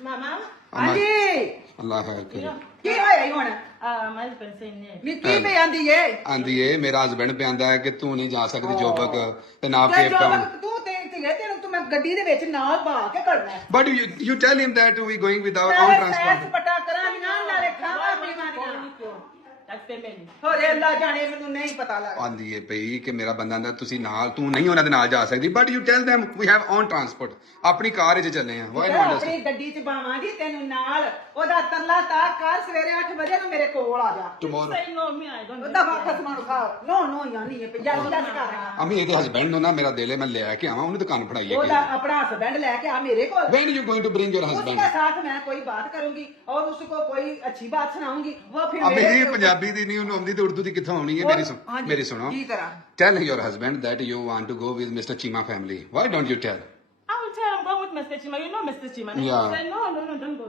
Mama, ਹਾਂਜੀ ਅੱਲਾਹ ਖੈਰ ਕਰੇ ਕੀ ਹੋਇਆ ਈ ਹੁਣ my husband saying yes. ਨੀ ਕੀ ਪਈ ਆਂਦੀ ਏ ਆਂਦੀ ਏ ਮੇਰਾ ਹਸਬੰਡ ਪਿਆਂਦਾ ਹੈ ਕਿ ਤੂੰ ਨਹੀਂ ਜਾ ਸਕਦੀ ਜੋਬਕ ਤੇ ਨਾ ਤੇ ਕੇਪ ਜੋ ਟਾਊਨ ਵਕਤ ਤੂੰ ਤੇ ਧੀਏ ਤੈਨੂੰ ਤੂੰ ਮੈਂ ਗੱਡੀ ਦੇ ਵਿੱਚ ਨਾਲ ਪਾ ਕੇ ਕਰਨਾ ਹੈ but you tell him that we going with our own ਨਾਲੇ ਸੈਰ ਟ੍ਰਾਂਸਪੋਰਟ ਸਪਾਟਾ ਕਰਾਂਗੀਆਂ ਨਾਲੇ ਖਾਵਾਂ ਪੀਵਾਂਗੀਆਂ That's family. ਹੋਰੇ ਅੱਲਾ ਜਾਣੇ ਮੈਨੂੰ ਨਹੀਂ ਪਤਾ ਲੱਗਦਾ ਆਂਦੀ ਏ ਪਈ ਕਿ ਮੇਰਾ ਬੰਦਾ ਆਂਦਾ ਤੁਸੀਂ ਨਾਲ ਤੂੰ ਨਹੀਂ ਉਹਨਾਂ ਦੇ ਨਾਲ ਜਾ ਸਕਦੀ but you tell them we have own transport ਆਪਣੀ ਕਾਰ ਵਿੱਚ ਚੱਲੇ ਆ ਵਾਈ ਨੋਟ ਆਪਣੀ ਗੱਡੀ ਚ ਪਾਵਾਂਗੀ ਤੈਨੂੰ ਨਾਲ ਉਹਦਾ ਤਰਲਾ ਤਾ ਕਰ ਸਵੇਰੇ 8 ਵਜੇ ਨੂੰ ਮੇਰੇ ਕੋਲ ਆ ਜਾ tomorrow Say no, me, I don't ਉਹਦਾ ਵਾਪਸ ਮਨ ਖਾਓ ਨੋ ਨੋ ਯਾਨੀ ਇਹ ਪੰਜਾਬੀ ਦਾ ਕਰ ਅਮੀ ਇਹਦੇ ਹਸਬੰਡ ਨੂੰ ਨਾ ਮੇਰਾ ਦਿਲ ਹੈ ਮੈਂ ਲੈ ਕੇ ਆਵਾਂ ਉਹਨੂੰ ਦੁਕਾਨ ਫੜਾਈਏ ਉਹਦਾ अपना हस्बैंड लेके आ मेरे को when you going to bring your उसके husband साथ मैं कोई बात करूंगी और उसको कोई अच्छी बात सुनाऊंगी वो फिर ਅਮੀ मेरे ਜੀ को- ਪੰਜਾਬੀ ਦੀ ਨਹੀਂ ਉਹਨੂੰ ਆਉਂਦੀ ਤੇ ਉਰਦੂ ਦੀ ਕਿੱਥੋਂ ਆਉਣੀ ਹੈ ਉਹ- ਮੇਰੀ ਹਾਂਜੀ, ਮੇਰੀ ਸੁਣੋ ਕੀ ਕਰਾਂ tell your husband that you want to go with Mr. Chima family why don't you tell I will tell him, go with Mr. Chima. You know Mr. Chima. Yeah. Say, no, don't go